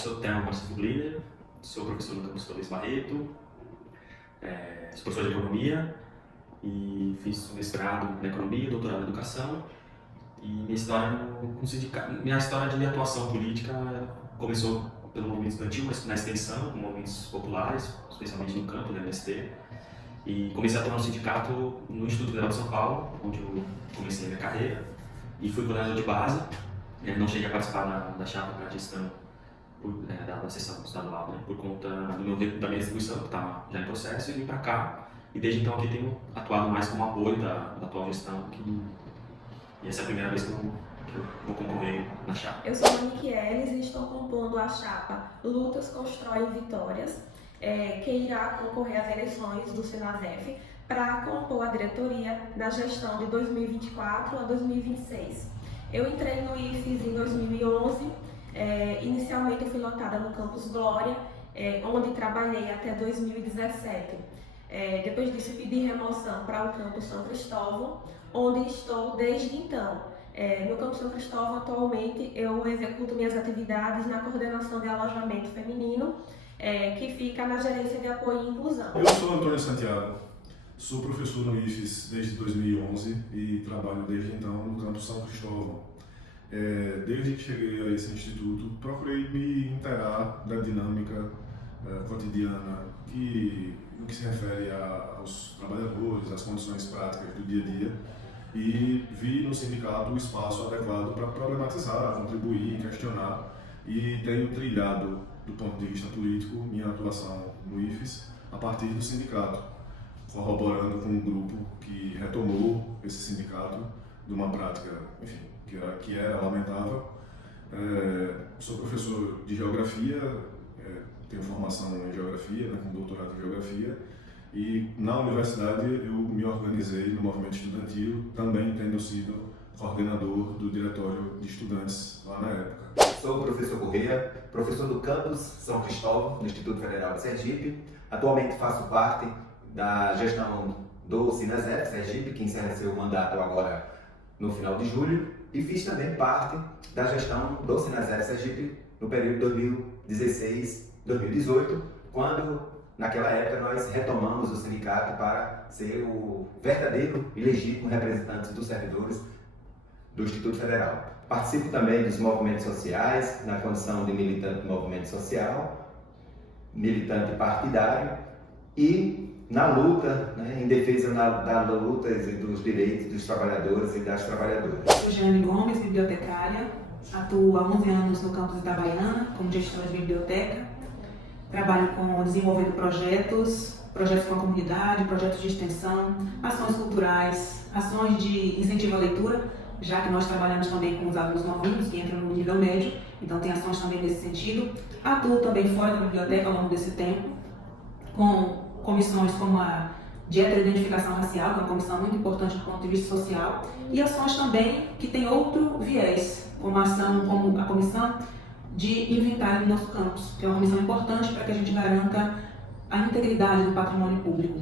sou Thelma Marcelo Gliner, sou professor no campus Luiz Barreto, sou professor de economia e fiz mestrado na economia, doutorado em educação. E minha história de atuação política começou pelo movimento estudantil, mas na extensão, com movimentos populares, especialmente no campo, na MST. E comecei a atuar no sindicato no Instituto Federal de São Paulo, onde eu comecei a minha carreira. E fui coordenador de base. Não cheguei a participar da chapa para a gestão da sessão estadual, né, por conta da minha distribuição, que estava já em processo, e vim para cá. E desde então aqui tenho atuado mais como apoio da atual gestão, e essa é a primeira vez que eu vou concorrer na chapa. Eu sou Monique Ellis e estou compondo a chapa Lutas Constroem Vitórias, que irá concorrer às eleições do Sinasef para compor a diretoria na gestão de 2024 a 2026. Eu entrei no IFES em 2011, inicialmente eu fui lotada no Campus Glória, onde trabalhei até 2017. Depois disso pedi remoção para o Campus São Cristóvão, onde estou desde então. No Campus São Cristóvão, atualmente, eu executo minhas atividades na coordenação de alojamento feminino, que fica na gerência de apoio e inclusão. Eu sou Antônio Santiago, sou professor no IFES desde 2011 e trabalho desde então no Campus São Cristóvão. Desde que cheguei a esse instituto, procurei me inteirar da dinâmica cotidiana no que se refere aos trabalhadores, às condições práticas do dia a dia, e vi no sindicato o espaço adequado para problematizar, contribuir, questionar, e tenho trilhado, do ponto de vista político, minha atuação no IFES a partir do sindicato, corroborando com um grupo que retomou esse sindicato de uma prática, enfim, que era lamentável. Sou professor de geografia, tenho formação em geografia, né, com doutorado em geografia, e na universidade eu me organizei no movimento estudantil, também tendo sido coordenador do diretório de estudantes lá na época. Sou o professor Correia, professor do campus São Cristóvão, do Instituto Federal de Sergipe. Atualmente faço parte da gestão do Sinasef Sergipe, que encerra seu mandato agora no final de julho, e fiz também parte da gestão do Sinasef Sergipe no período 2016-2018, quando naquela época nós retomamos o sindicato para ser o verdadeiro e legítimo representante dos servidores do Instituto Federal. Participo também dos movimentos sociais, na condição de militante do movimento social, militante partidário e na luta, né, em defesa da luta e dos direitos dos trabalhadores e das trabalhadoras. Sou Jane Gomes, bibliotecária, atuo há 11 anos no campus Itabaiana como gestora de biblioteca. Trabalho desenvolvendo projetos com a comunidade, projetos de extensão, ações culturais, ações de incentivo à leitura, já que nós trabalhamos também com os alunos novinhos que entram no nível médio, então tem ações também nesse sentido. Atuo também fora da biblioteca ao longo desse tempo, com comissões como a de heteroidentificação racial, que é uma comissão muito importante do ponto de vista social, e ações também que têm outro viés, como a comissão de inventário do nosso campus, que é uma comissão importante para que a gente garanta a integridade do patrimônio público.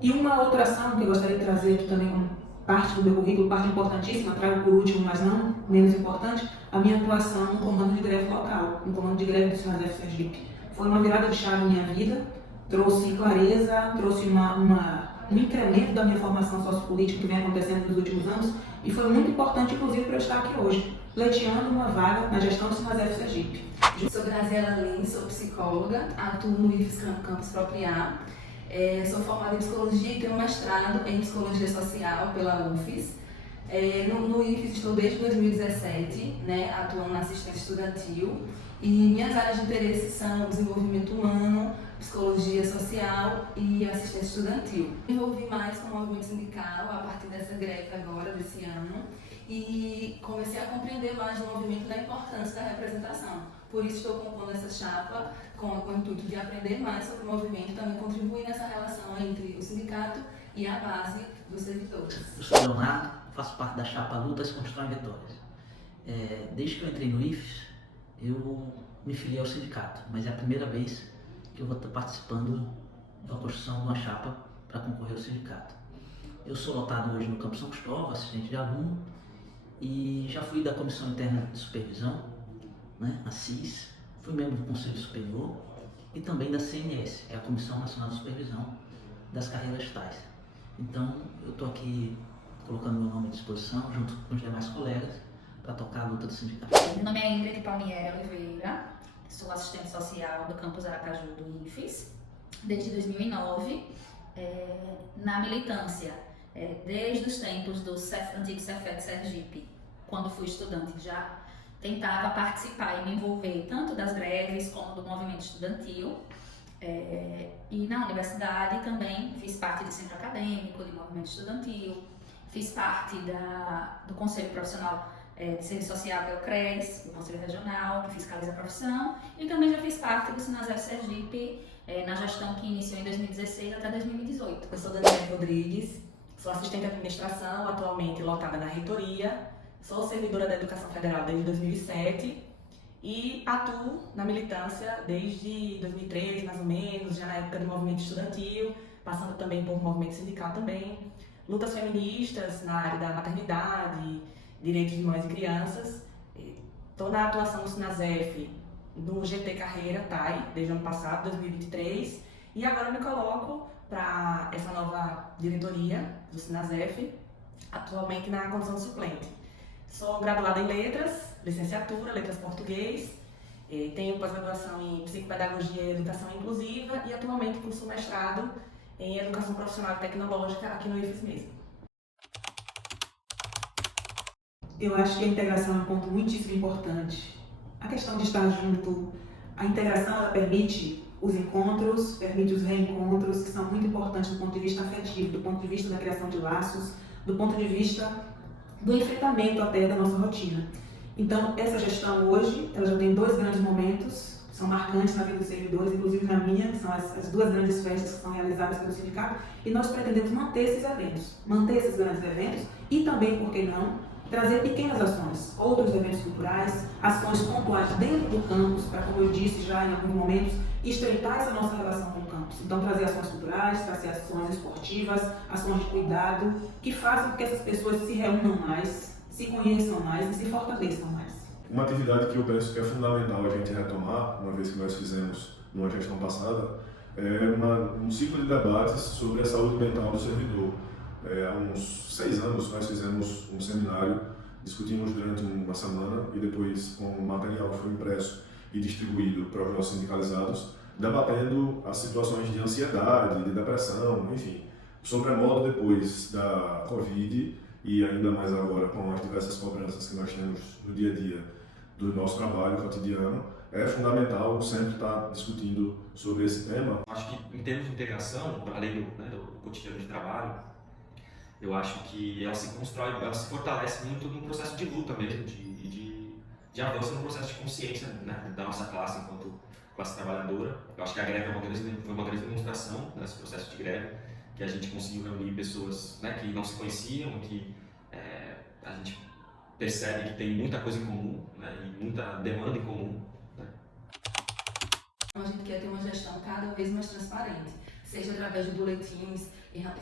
E uma outra ação que eu gostaria de trazer aqui também como parte do meu currículo, parte importantíssima, trago por último, mas não menos importante, a minha atuação no comando de greve local, no comando de greve do Sinasef Sergipe. Foi uma virada de chave na minha vida, trouxe clareza, trouxe um incremento da minha formação sociopolítica que vem acontecendo nos últimos anos, e foi muito importante, inclusive, para eu estar aqui hoje, pleiteando uma vaga na gestão do Sinasef Sergipe. Sou Graziela Lins, sou psicóloga, atuo no IFES Campus Propriar. Sou formada em psicologia e tenho mestrado em psicologia social pela UFES. No IFES estou desde 2017, né, atuando na assistência estudantil, e minhas áreas de interesse são desenvolvimento humano, psicologia social e assistência estudantil. Me envolvi mais com o movimento sindical a partir dessa greve agora, desse ano, e comecei a compreender mais o movimento da importância da representação. Por isso estou compondo essa chapa com o intuito de aprender mais sobre o movimento e também contribuir nessa relação entre o sindicato e a base dos servidores. Eu sou Leonardo, faço parte da chapa Lutas Constroem Vitórias. Desde que eu entrei no IFES, eu me filiei ao sindicato, mas é a primeira vez que eu vou estar participando da construção de uma chapa para concorrer ao sindicato. Eu sou lotado hoje no Campus São Cristóvão, assistente de aluno, e já fui da Comissão Interna de Supervisão, né, a CIS, fui membro do Conselho Superior e também da CNS, que é a Comissão Nacional de Supervisão das Carreiras TAIs. Então, eu estou aqui colocando meu nome à disposição, junto com os demais colegas, para tocar a luta do sindicato. Meu nome é Ingrid Palmieri Oliveira, sou assistente social do campus Aracaju do IFES, desde 2009, na militância, desde os tempos do antigo Cefet Sergipe, quando fui estudante já, tentava participar e me envolver tanto das greves como do movimento estudantil. E na universidade também fiz parte do centro acadêmico, de movimento estudantil, fiz parte do Conselho Profissional de Serviço Social, que é o CRES, do Conselho Regional, que fiscaliza a profissão, e também já fiz parte do Sinasef Sergipe, na gestão que iniciou em 2016 até 2018. Eu sou Daniela Rodrigues, sou assistente de administração, atualmente lotada na reitoria, sou servidora da Educação Federal desde 2007 e atuo na militância desde 2013, mais ou menos, já na época do movimento estudantil, passando também por movimento sindical também, lutas feministas na área da maternidade, direitos de mães e crianças. Estou na atuação no Sinasef, no GT Carreira TAI, desde o ano passado, 2023, e agora me coloco para essa nova diretoria do Sinasef, atualmente na condição de suplente. Sou graduada em Letras, licenciatura, Letras Português, tenho pós-graduação em Psicopedagogia e Educação Inclusiva e atualmente curso mestrado em Educação Profissional e Tecnológica aqui no IFES mesmo. Eu acho que a integração é um ponto muitíssimo importante. A questão de estar junto, a integração ela permite os encontros, permite os reencontros, que são muito importantes do ponto de vista afetivo, do ponto de vista da criação de laços, do ponto de vista do enfrentamento até da nossa rotina. Então, essa gestão hoje, ela já tem dois grandes momentos, são marcantes na vida dos servidores, inclusive na minha, que são as duas grandes festas que são realizadas pelo sindicato, e nós pretendemos manter esses eventos, manter esses grandes eventos e também, por que não, trazer pequenas ações, outros eventos culturais, ações pontuais dentro do campus, para, como eu disse já em alguns momentos, estreitar essa nossa relação com o campus. Então, trazer ações culturais, trazer ações esportivas, ações de cuidado, que façam com que essas pessoas se reúnam mais, se conheçam mais e se fortaleçam mais. Uma atividade que eu penso que é fundamental a gente retomar, uma vez que nós fizemos numa gestão passada, é um ciclo de debates sobre a saúde mental do servidor. Há uns 6 anos nós fizemos um seminário, discutimos durante uma semana e depois com o material que foi impresso e distribuído para os nossos sindicalizados, debatendo as situações de ansiedade, de depressão, enfim, sobremodo depois da Covid e ainda mais agora com as diversas cobranças que nós temos no dia a dia do nosso trabalho cotidiano, é fundamental sempre estar discutindo sobre esse tema. Acho que em termos de integração, além do cotidiano de trabalho, eu acho que ela se constrói, ela se fortalece muito no processo de luta mesmo, de avanço no processo de consciência, né, da nossa classe enquanto classe trabalhadora. Eu acho que a greve foi uma grande demonstração nesse processo de greve, que a gente conseguiu reunir pessoas, né, que não se conheciam, que a gente percebe que tem muita coisa em comum, né, e muita demanda em comum. Né. A gente quer ter uma gestão cada vez mais transparente, seja através de boletins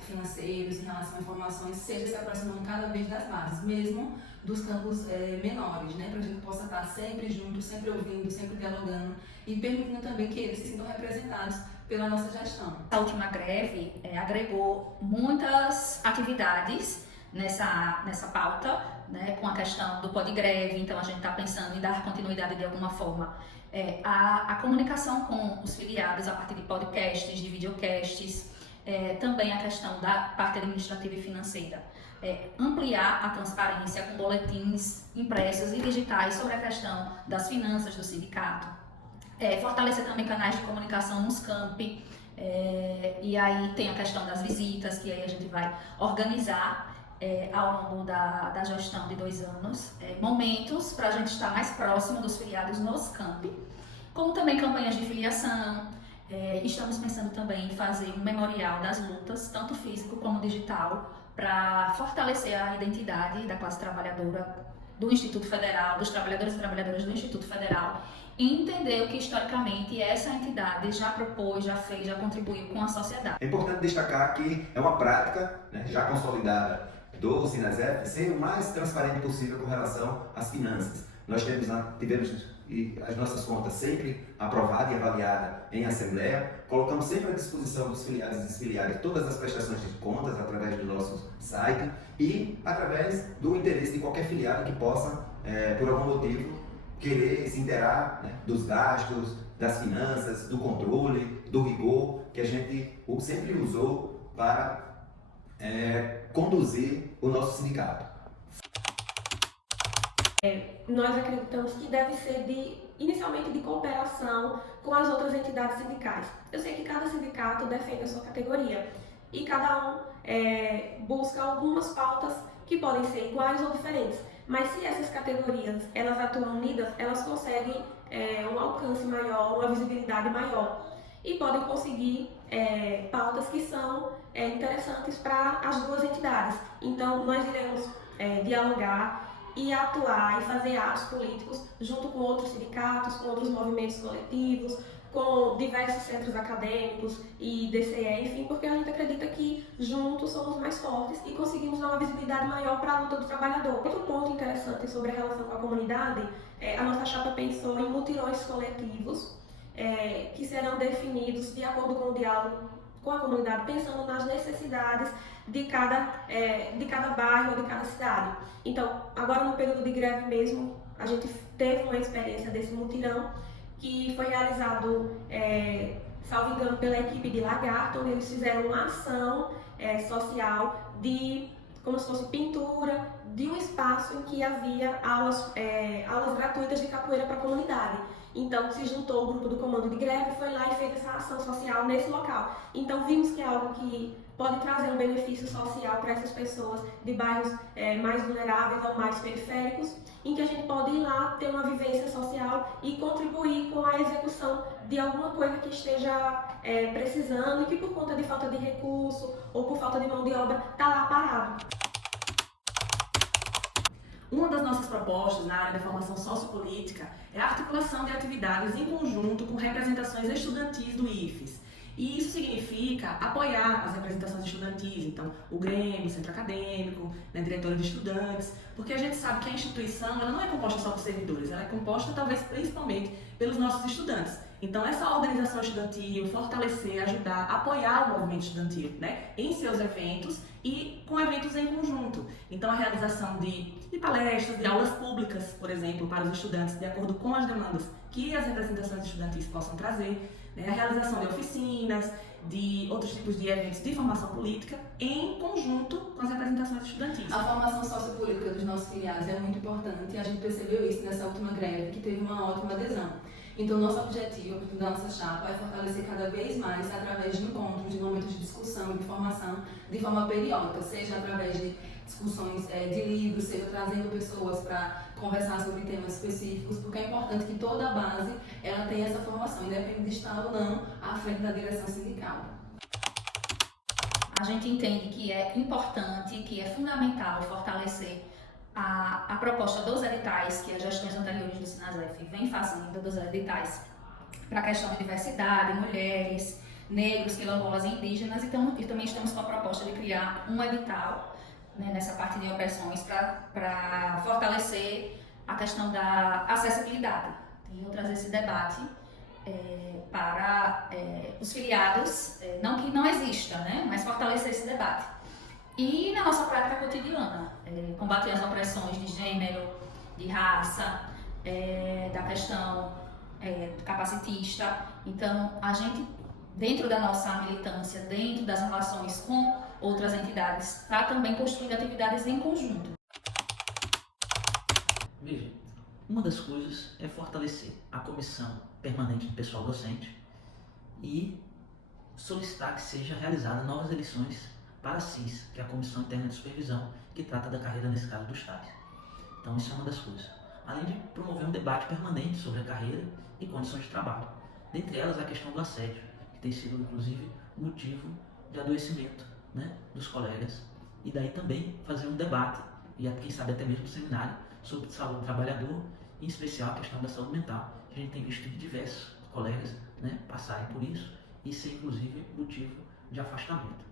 financeiros em relação a informações, seja se aproximando cada vez das bases, mesmo dos campos menores, né, para a gente possa estar sempre junto, sempre ouvindo, sempre dialogando e permitindo também que eles se sintam representados pela nossa gestão. A última greve agregou muitas atividades nessa pauta, né, com a questão do pós-greve, então a gente está pensando em dar continuidade de alguma forma a comunicação com os filiados a partir de podcasts, de videocasts, também a questão da parte administrativa e financeira, ampliar a transparência com boletins impressos e digitais sobre a questão das finanças do sindicato, fortalecer também canais de comunicação nos campi, e aí tem a questão das visitas, que aí a gente vai organizar ao longo da gestão de 2 anos, momentos para a gente estar mais próximo dos filiados nos campi, como também campanhas de filiação. Estamos pensando também em fazer um memorial das lutas, tanto físico como digital, para fortalecer a identidade da classe trabalhadora do Instituto Federal, dos trabalhadores e trabalhadoras do Instituto Federal, e entender o que historicamente essa entidade já propôs, já fez, já contribuiu com a sociedade. É importante destacar que é uma prática, né, já consolidada do Sinasef ser o mais transparente possível com relação às finanças. Nós tivemos as nossas contas sempre aprovadas e avaliadas em assembleia, colocamos sempre à disposição dos filiados e desfiliados todas as prestações de contas através do nosso site e através do interesse de qualquer filiado que possa, por algum motivo, querer se inteirar, né, dos gastos, das finanças, do controle, do rigor que a gente sempre usou para conduzir o nosso sindicato. Nós acreditamos que deve ser inicialmente de cooperação com as outras entidades sindicais. Eu sei que cada sindicato defende a sua categoria e cada um busca algumas pautas que podem ser iguais ou diferentes, mas se essas categorias elas atuam unidas, elas conseguem um alcance maior, uma visibilidade maior e podem conseguir pautas que são interessantes para as duas entidades. Então nós iremos dialogar e atuar e fazer atos políticos junto com outros sindicatos, com outros movimentos coletivos, com diversos centros acadêmicos e DCE, enfim, porque a gente acredita que juntos somos mais fortes e conseguimos dar uma visibilidade maior para a luta do trabalhador. Outro ponto interessante sobre a relação com a comunidade, a nossa chapa pensou em mutirões coletivos que serão definidos de acordo com o diálogo com a comunidade, pensando nas necessidades de cada bairro ou de cada cidade. Então, agora no período de greve mesmo, a gente teve uma experiência desse mutirão que foi realizado, salvo engano, pela equipe de Lagarto, onde eles fizeram uma ação social de, como se fosse pintura, de um espaço em que havia aulas gratuitas de capoeira para a comunidade. Então, se juntou o grupo do comando de greve, foi lá e fez essa ação social nesse local. Então, vimos que é algo que pode trazer um benefício social para essas pessoas de bairros mais vulneráveis ou mais periféricos, em que a gente pode ir lá, ter uma vivência social e contribuir com a execução de alguma coisa que esteja precisando e que por conta de falta de recurso ou por falta de mão de obra está lá parado. Uma das nossas propostas na área da formação sociopolítica é a articulação de atividades em conjunto com representações estudantis do IFES. E isso significa apoiar as representações estudantis, então o Grêmio, o Centro Acadêmico, a Diretora de Estudantes, porque a gente sabe que a instituição ela não é composta só por servidores, ela é composta talvez principalmente pelos nossos estudantes. Então essa organização estudantil, fortalecer, ajudar, apoiar o movimento estudantil, né, em seus eventos e com eventos em conjunto. Então a realização de palestras, de aulas públicas, por exemplo, para os estudantes, de acordo com as demandas que as representações estudantis possam trazer, né, a realização de oficinas, de outros tipos de eventos de formação política em conjunto com as representações estudantis. A formação sociopolítica dos nossos filiados é muito importante e a gente percebeu isso nessa última greve, que teve uma ótima adesão. Então, nosso objetivo da nossa chapa é fortalecer cada vez mais através de encontros, de momentos de discussão e de formação de forma periódica, seja através de discussões de livros, seja trazendo pessoas para conversar sobre temas específicos, porque é importante que toda a base ela tenha essa formação, independente de estar ou não à frente da direção sindical. A gente entende que é importante, que é fundamental fortalecer a proposta dos editais que as gestões anteriores do Sinasef vem fazendo, dos editais para a questão de diversidade, mulheres, negros, quilombolas e indígenas, e também estamos com a proposta de criar um edital, né, nessa parte de opressões para fortalecer a questão da acessibilidade. E eu trazer esse debate para os filiados, não que não exista, né, mas fortalecer esse debate. E na nossa prática cotidiana, combater as opressões de gênero, de raça, da questão capacitista. Então, a gente, dentro da nossa militância, dentro das relações com outras entidades, está também construindo atividades em conjunto. Veja, uma das coisas é fortalecer a comissão permanente do pessoal docente e solicitar que seja realizada novas eleições para a CIS, que é a Comissão Interna de Supervisão, que trata da carreira, nesse caso, dos TAGs. Então, isso é uma das coisas. Além de promover um debate permanente sobre a carreira e condições de trabalho. Dentre elas, a questão do assédio, que tem sido, inclusive, motivo de adoecimento, né, dos colegas. E daí também fazer um debate, e quem sabe até mesmo um seminário, sobre saúde do trabalhador, em especial a questão da saúde mental. A gente tem visto diversos colegas, né, passarem por isso e ser, inclusive, motivo de afastamento.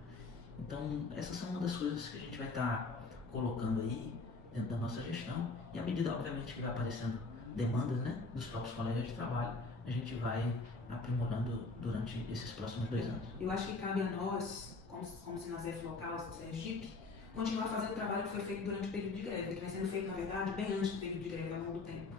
Então, essas são uma das coisas que a gente vai estar colocando aí dentro da nossa gestão, e à medida, obviamente, que vai aparecendo demandas, né, dos próprios colegas de trabalho, a gente vai aprimorando durante esses próximos 2 anos. Eu acho que cabe a nós, como Sinasef local, Sergipe, continuar fazendo o trabalho que foi feito durante o período de greve, que vem sendo feito, na verdade, bem antes do período de greve, ao longo do tempo.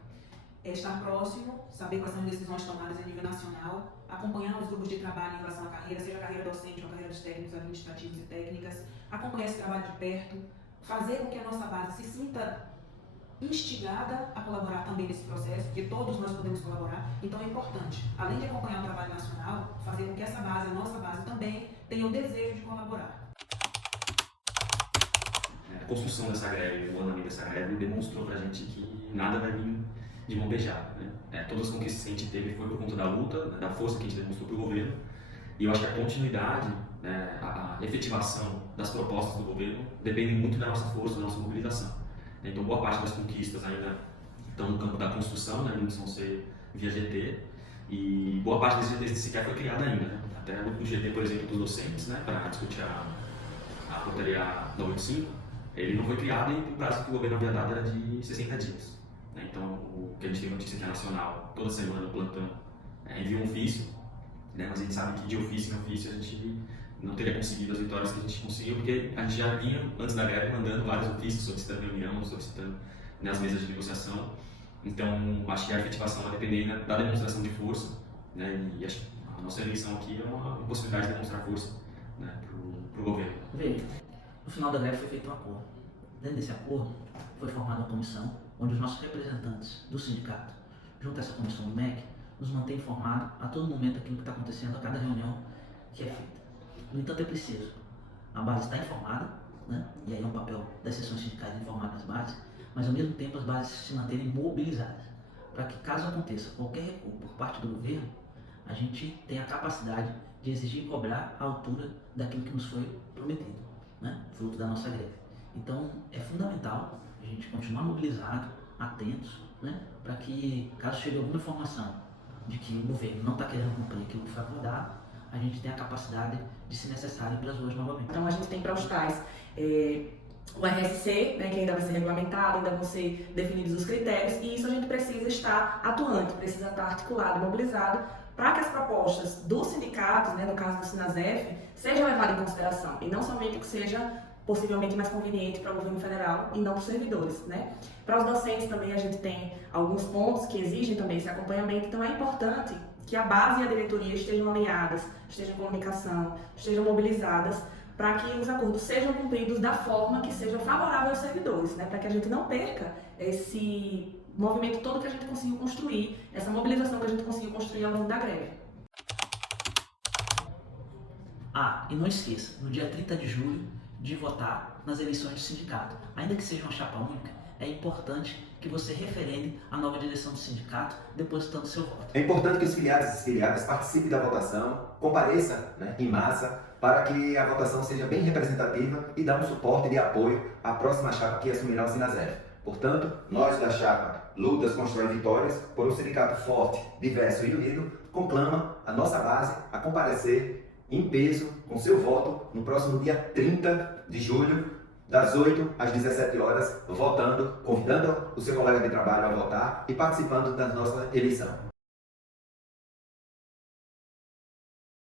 É estar próximo, saber quais são as decisões tomadas a nível nacional, acompanhar os grupos de trabalho em relação à carreira, seja a carreira docente ou a carreira dos técnicos administrativos e técnicas, acompanhar esse trabalho de perto, fazer com que a nossa base se sinta instigada a colaborar também nesse processo, porque todos nós podemos colaborar. Então é importante, além de acompanhar o trabalho nacional, fazer com que essa base, a nossa base também, tenha o desejo de colaborar. A construção dessa greve, o andamento dessa greve, demonstrou pra gente que nada vai vir de mão beijada, né? Todas as conquistas que a gente teve foi por conta da luta, né, da força que a gente demonstrou para o governo, e eu acho que a continuidade, né, a efetivação das propostas do governo depende muito da nossa força, da nossa mobilização. Então, boa parte das conquistas ainda estão no campo da construção, né, não são ser via GT, e boa parte desse GT sequer foi criada ainda, né? Até o GT, por exemplo, dos docentes, né, para discutir a portaria 985, ele não foi criado e o prazo que o governo havia dado era de 60 dias. Então, o que a gente tem notícia aqui nacional, toda semana o plantão envia um ofício, né, mas a gente sabe que de ofício em ofício a gente não teria conseguido as vitórias que a gente conseguiu, porque a gente já vinha, antes da greve, mandando vários ofícios, solicitando reunião, solicitando, né, as mesas de negociação. Então, acho que a efetivação vai depender da demonstração de força, né, e acho que a nossa eleição aqui é uma possibilidade de demonstrar força, né, para o governo. Veja, no final da greve foi feito um acordo. Dentro desse acordo, foi formada uma comissão onde os nossos representantes do sindicato, junto a essa comissão do MEC, nos mantém informado a todo momento aquilo que está acontecendo a cada reunião que é feita. No entanto, é preciso, a base está informada, né? E aí é um papel das seções sindicais informar as bases, mas ao mesmo tempo as bases se manterem mobilizadas, para que caso aconteça qualquer recuo por parte do governo, a gente tenha a capacidade de exigir e cobrar a altura daquilo que nos foi prometido, né? Fruto da nossa greve. Então, é fundamental a gente continuar mobilizado, atentos, né, para que, caso chegue alguma informação de que o governo não está querendo cumprir aquilo que foi acordado, a gente tenha a capacidade de, se necessário, ir para as ruas novamente. Então, a gente tem para os tais o RSC, né, que ainda vai ser regulamentado, ainda vão ser definidos os critérios, e isso a gente precisa estar atuante, precisa estar articulado, mobilizado, para que as propostas dos sindicatos, né, no caso do Sinasef, sejam levadas em consideração, e não somente o que seja possivelmente mais conveniente para o governo federal e não para os servidores, né? Para os docentes também a gente tem alguns pontos que exigem também esse acompanhamento, então é importante que a base e a diretoria estejam alinhadas, estejam em comunicação, estejam mobilizadas para que os acordos sejam cumpridos da forma que seja favorável aos servidores, né? Para que a gente não perca esse movimento todo que a gente conseguiu construir, essa mobilização que a gente conseguiu construir ao longo da greve. Ah, e não esqueça, no dia 30 de julho, de votar nas eleições do sindicato. Ainda que seja uma chapa única, é importante que você referende a nova direção do sindicato depositando seu voto. É importante que os filiados e filiadas participem da votação, compareçam, né, em massa, para que a votação seja bem representativa e dê um suporte de apoio à próxima chapa que assumirá o Sinasef. Portanto, nós da chapa Lutas Constroem Vitórias, por um sindicato forte, diverso e unido, conclama a nossa base a comparecer em peso, com seu voto, no próximo dia 30 de julho, das 8 às 17 horas, votando, convidando o seu colega de trabalho a votar e participando da nossa eleição.